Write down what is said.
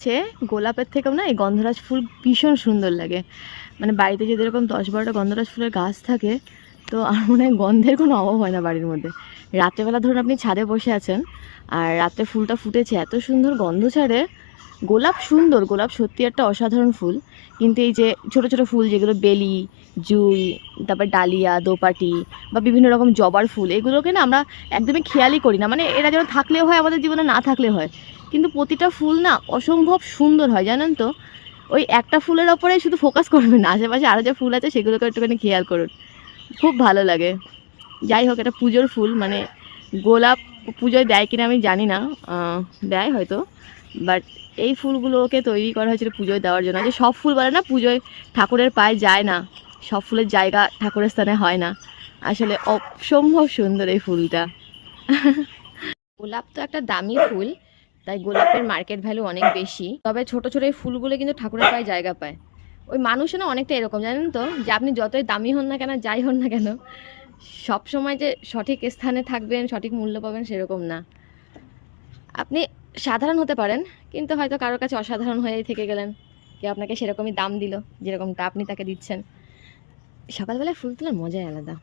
হচ্ছে গোলাপের থেকেও না এই গন্ধরাজ ফুল ভীষণ সুন্দর লাগে। মানে বাড়িতে যদি এরকম 10-12টা গন্ধরাজ ফুলের গাছ থাকে, তো আর মনে হয় গন্ধের কোনো অভাব হয় না বাড়ির মধ্যে। রাত্রেবেলা ধরুন আপনি ছাদে বসে আছেন, আর রাত্রে ফুলটা ফুটেছে, এত সুন্দর গন্ধ ছাড়ে। গোলাপ সুন্দর, গোলাপ সত্যি একটা অসাধারণ ফুল। কিন্তু এই যে ছোট ছোট ফুল যেগুলো বেলি, জুঁই, তারপর ডালিয়া, দোপাটি বা বিভিন্ন রকম জবার ফুল, এগুলোকে না আমরা একদমই খেয়ালই করি না। মানে এরা যেন থাকলেও হয় আমাদের জীবনে, না থাকলেও হয়। কিন্তু প্রতিটা ফুল না অসম্ভব সুন্দর হয়, জানেন তো। ওই একটা ফুলের ওপরে শুধু ফোকাস করবেন না, আশেপাশে আরও যে ফুল আছে সেগুলোকে একটুখানি খেয়াল করুন। খুব ভালো লাগে। যাই হোক, এটা পুজোর ফুল, মানে গোলাপ পুজোয় দেয় কিনা আমি জানি না, দেয় হয়তো। বাট এই ফুলগুলোকে তৈরি করা হয়েছিল পুজোয় দেওয়ার জন্য। যে সব ফুল বলে না পুজোয় ঠাকুরের পায়ে যায় না, সব ফুলের জায়গা ঠাকুরের স্থানে হয় না। আসলে অসম্ভব সুন্দর এই ফুলটা। গোলাপ তো একটা দামি ফুল, তাই গোলাপের মার্কেট ভ্যালু অনেক বেশি। তবে ছোট ছোট এই ফুলগুলো কিন্তু ঠাকুরের পায়ে জায়গা পায়। ওই মানুষও না অনেকটা এরকম, জানেন তো, যে আপনি যতই দামি হন না কেন, যাই হন না কেন, সব সময় যে সঠিক স্থানে থাকবেন, সঠিক মূল্য পাবেন সেরকম না। আপনি সাধারণ হতে পারেন, কিন্তু হয়তো কারোর কাছে অসাধারণ হয়েই থেকে গেলেন। কেউ আপনাকে সেরকমই দাম দিল যেরকমটা আপনি তাকে দিচ্ছেন। সকালবেলায় ফুল তোলার মজাই আলাদা।